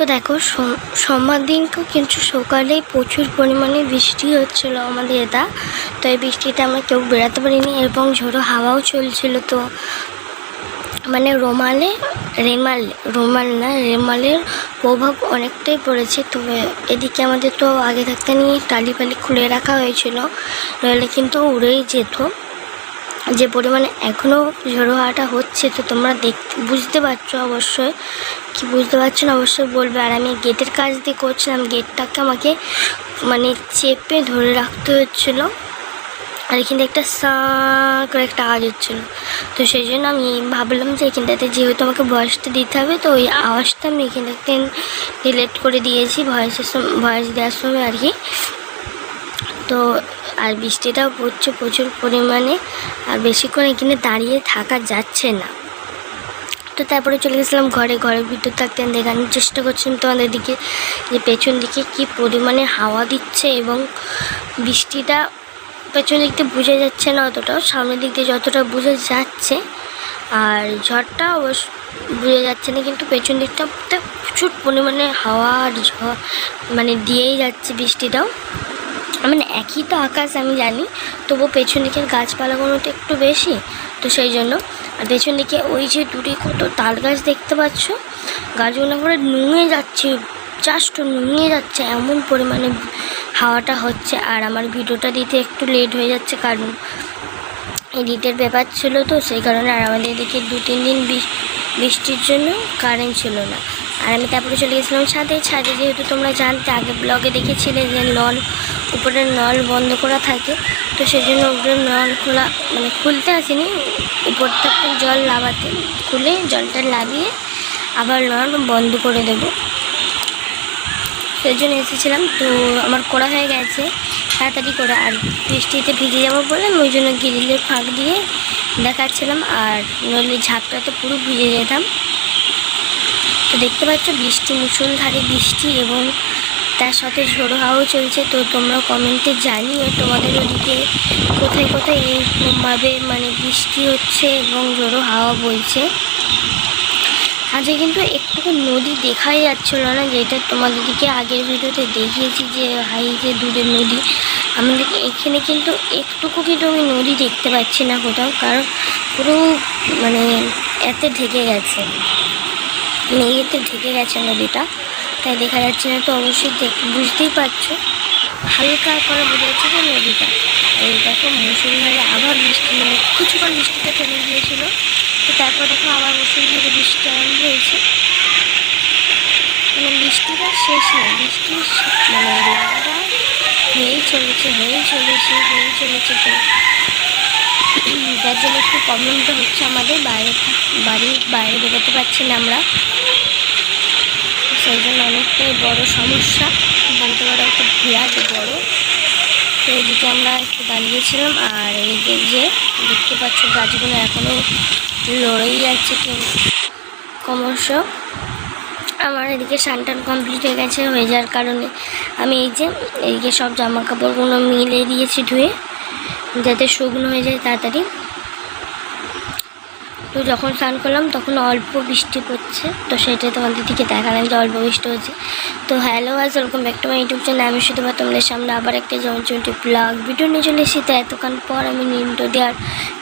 তো দেখো সোম- সোমবার দিনকেও কিন্তু সকালেই প্রচুর পরিমাণে বৃষ্টি হচ্ছিল আমাদের এটা। তো এই বৃষ্টিতে আমরা কেউ বেড়াতে পারিনি এবং ঝোড়ো হাওয়াও চলছিল তো। মানে রোমালে, রেমাল, রোমাল না, রেমালের প্রভাব অনেকটাই পড়েছে। তবে এদিকে আমাদের তো আগে থাকতে নিয়ে টালি ফালি খুলে রাখা হয়েছিল, নইলে কিন্তু উড়েই যেত। যে পরিমাণে এখনও ঝোড়ো হাওয়াটা হচ্ছে, তো তোমরা দেখতে বুঝতে পারছ অবশ্যই। কি বুঝতে পারছ না অবশ্যই বলবে। আর আমি গেটের কাজ দিয়ে করছিলাম, গেটটাকে আমাকে মানে চেপে ধরে রাখতে হচ্ছিল। আর এখানে একটা সা করে একটা আওয়াজ হচ্ছিল। তো সেই জন্য আমি ভাবলাম যে এখানটাতে যেহেতু আমাকে ভয়েসটা দিতে হবে, তো ওই আওয়াজটা আমি এখানটাতে ডিলেট করে দিয়েছি ভয়েসের ভয়েস দেওয়ার সময় আর কি। তো আর বৃষ্টিটাও পড়ছে প্রচুর পরিমাণে। আর বেশিক্ষণ এখানে দাঁড়িয়ে থাকা যাচ্ছে না। তো তারপরে চলে গেছিলাম ঘরে। ঘরে বিদ্যুৎ থাকতেন দেখানোর চেষ্টা করছিলাম তোমাদের দিকে যে পেছন দিকে কি পরিমাণে হাওয়া দিচ্ছে এবং বৃষ্টিটা পেছন দিক দিয়ে বোঝা যাচ্ছে না অতটাও। সামনের দিক দিয়ে যতটা বোঝা যাচ্ছে। আর ঝড়টা অবশ্য বোঝা যাচ্ছে না, কিন্তু পেছন দিকটা প্রচুর পরিমাণে হাওয়া আর ঝড় মানে দিয়েই যাচ্ছে বৃষ্টিটাও। মানে একই তো আকাশ, আমি জানি। তবু পেছন দিকের তো একটু বেশি। তো সেই জন্য, আর পেছন দিকে ওই যে দূরে কত তাল গাছ দেখতে পাচ্ছ? গাছগুলো করে নুয়ে যাচ্ছে জাস্ট নুয়ে যাচ্ছে, এমন পরিমাণে হাওয়াটা হচ্ছে। আর আমার ভিডিওটা দিতে একটু লেট হয়ে যাচ্ছে, কারণ এডিটের ব্যাপার ছিল তো, সেই কারণে আর আমাদের এদিকে দু তিন দিন বৃষ্টির জন্য কারেন্ট ছিল না। আর আমি তারপরে চলে গেছিলাম ছাদে। ছাদে যেহেতু তোমরা জানতে আগে ব্লগে দেখেছিলে যে নল, উপরের নল বন্ধ করা থাকে, তো সেই জন্য উপরের নল খোলা মানে খুলতে আসিনি। উপর থেকে জল লাগাতে, খুলে জলটা লাগিয়ে আবার নল বন্ধ করে দেবো। সেই জন্য এসেছিলাম, তো আমার করা হয়ে গেছে, তাড়াতাড়ি করে। আর বৃষ্টিতে ভিজে যাব বলে ওই জন্য গ্রিলের ফাঁক দিয়ে দেখাচ্ছিলাম, আর নইলে ঝাঁপটাতে পুরো ভিজে যেতাম। তো দেখতে পাচ্ছ, বৃষ্টি মুসুলধারে বৃষ্টি এবং তার সাথে ঝোড়ো হাওয়াও চলছে। তো তোমরা কমেন্টে জানিও তোমাদের ওদিকে কোথায় কোথায় এইরকমভাবে মানে বৃষ্টি হচ্ছে এবং ঝোড়ো হাওয়া বইছে। আজকে কিন্তু একটুকু নদী দেখাই যাচ্ছিল না, যেটা তোমাদেরকে আগের ভিডিওতে দেখিয়েছি যে, হাই যে দূরের নদী। আমাদের এখানে কিন্তু একটুকু কিন্তু আমি নদী দেখতে পাচ্ছি না কোথাও, কারণ পুরো মানে এতে ঢেকে গেছে। মেঘেতে ঢেকে গেছে নদীটা। তাই দেখা যাচ্ছে না তো, অবশ্যই বুঝতেই পারছ। হালকা করে বোঝা যাচ্ছে যে নদীটা। এই দেখো, মুসুলধারে আবার বৃষ্টি মানে কিছুক্ষণ বৃষ্টিটা থেমে গিয়েছিল। তো তারপর দেখো আবার মুসুলধারে বৃষ্টি আরম্ভ হয়েছে। মানে বৃষ্টিটা শেষ নেই বৃষ্টি মানে লাগাতার হয়েই চলেছে হয়েই চলেছে হয়েই চলেছে তো। যার জন্য একটু প্রবলেমটা হচ্ছে আমাদের, বাইরে বাড়ির, বাইরে বেরোতে পারছি না আমরা। সেই জন্য অনেকটাই বড় সমস্যা। বলতে পারো একটা বিরাট বড়। তো এদিকে আমরা একটু দাঁড়িয়েছিলাম আর এই যে দেখতে পাচ্ছ গাছগুলো এখনও লড়েই যাচ্ছে ক্রমশ। আমার এদিকে সানটান কমপ্লিট হয়ে গেছে হয়ে যাওয়ার কারণে আমি এই যে এদিকে সব জামা কাপড়গুলো মিলে দিয়েছি ধুয়ে, যাতে শুকনো হয়ে যায় তাড়াতাড়ি। তো যখন স্নান করলাম, তখন অল্প বৃষ্টি পড়ছে। তো সেটা তোমাদের দিকে দেখালাম যে অল্প বৃষ্টি হচ্ছে। তো হ্যালো আজ ওরকম back to my YouTube channel আমি শুধু তোমাদের সামনে আবার একটা যেমন চলছে ব্লগ ভিডিও নিয়ে চলে এসেছি। তো এতক্ষণ পর আমি নিমটো দেওয়ার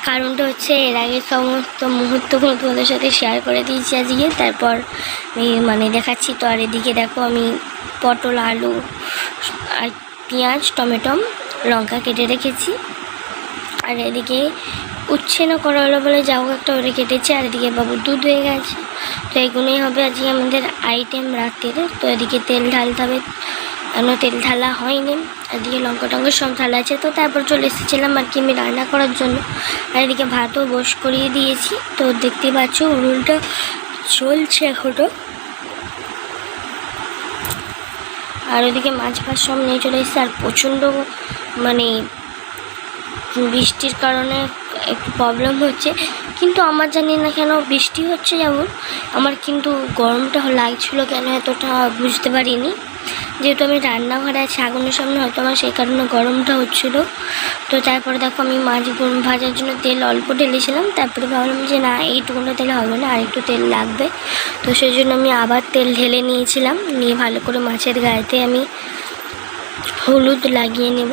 কারণটা হচ্ছে, এর আগে সমস্ত মুহূর্তগুলো তোমাদের সাথে শেয়ার করে দিয়েছি আজকে। তারপর আমি মানে দেখাচ্ছি, তো আর এদিকে দেখো আমি পটল, আলু, আর পেঁয়াজ, টমেটো, লঙ্কা কেটে রেখেছি। আর এদিকে উচ্ছে না করা হলো বলে যাও একটা ওরে কেটেছে, আর এদিকে বাবু দুধ হয়ে গেছে। তো এগুলোই হবে আজকে আমাদের আইটেম রাতের। তো এদিকে তেল ঢালতে হবে। এখনও তেল ঢালা হয়নি? এদিকে লঙ্কা টঙ্কা সব ঢালা আছে। তো তারপর চলে এসেছিলাম আর কি আমি রান্না করার জন্য। আর এদিকে ভাতও বস করিয়ে দিয়েছি। তো দেখতে পাচ্ছ উনুনটা চলছে এখনও আর ওদিকে মাছ ফাছ সব নিয়ে চলে এসেছে। আর প্রচণ্ড মানে বৃষ্টির কারণে একটু প্রবলেম হচ্ছে। কিন্তু আমার জানি না কেন বৃষ্টি হচ্ছে যেমন। আমার কিন্তু গরমটা লাগছিল কেন এতটা বুঝতে পারিনি। যেহেতু আমি রান্নাঘরে আছি, আগুনের সামনে হয়তো আমার সেই কারণে গরমটা হচ্ছিল। তো তারপরে দেখো আমি মাছ গরম ভাজার জন্য তেল অল্প ঢেলেছিলাম। তারপরে ভাবলাম যে না এইটুকুনো তেল হবে না আর একটু তেল লাগবে। তো সেই জন্য আমি আবার তেল ঢেলে নিয়েছিলাম। নিয়ে ভালো করে মাছের গায়েতে আমি হলুদ লাগিয়ে নেব।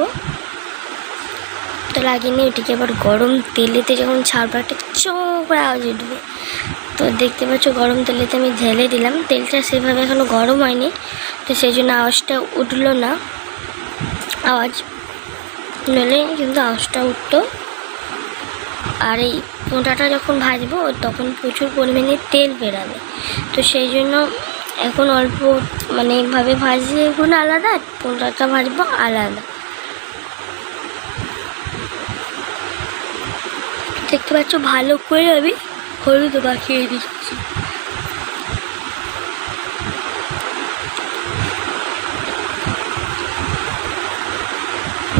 তো লাগিয়ে নিয়ে ওটিকে আবার গরম তেলেতে যখন ছাড়বো একটা করে আওয়াজ উঠবে। তো দেখতে পাচ্ছ, গরম তেলেতে আমি ঢেলে দিলাম। তেলটা সেভাবে এখনও গরম হয়নি, তো সেই জন্য আওয়াজটা উঠল না। আওয়াজ নলে কিন্তু আওয়াজটা উঠতো। আর এই পোঁটাটা যখন ভাজবো, তখন প্রচুর পরিমাণে তেল বেরাবে। তো সেই জন্য এখন অল্প মানে এইভাবে এগুলো আলাদা পোঁটাটা ভাজবো আলাদা। দেখতে পাচ্ছ, ভালো করে আমি হলুদ মাখিয়ে দিচ্ছি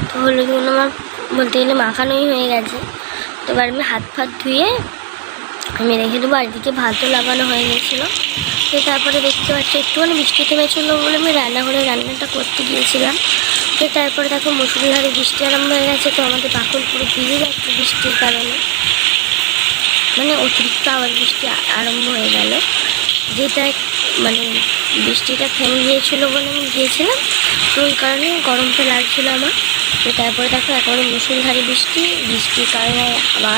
তো হলুদগুলো আমার বলতে গেলে মাখানোই হয়ে গেছে। তো এবার আমি হাত ফাত ধুয়ে আমি রেখে দেবো, আর এদিকে ভাতও লাগানো হয়ে গেছিল। তো তারপরে দেখতে পাচ্ছি, একটুখানি বৃষ্টি থেমেছিলো বলে আমি রান্নাঘরে রান্নাটা করতে গিয়েছিলাম। তো তারপরে দেখো মুসুলধারে বৃষ্টি আরম্ভ হয়ে গেছে, তো আমাদের বাকল পুরো ভিজে যাচ্ছে বৃষ্টির কারণে। মানে অতিরিক্ত আবার বৃষ্টি আরম্ভ হয়ে গেল। যেটা মানে বৃষ্টিটা থেমে গিয়েছিল বলে আমি গিয়েছিলাম, তো ওই কারণে গরমটা লাগছিল আমার। তো তারপরে দেখো একেবারে মুসুলধারে বৃষ্টি, বৃষ্টির কারণে আবার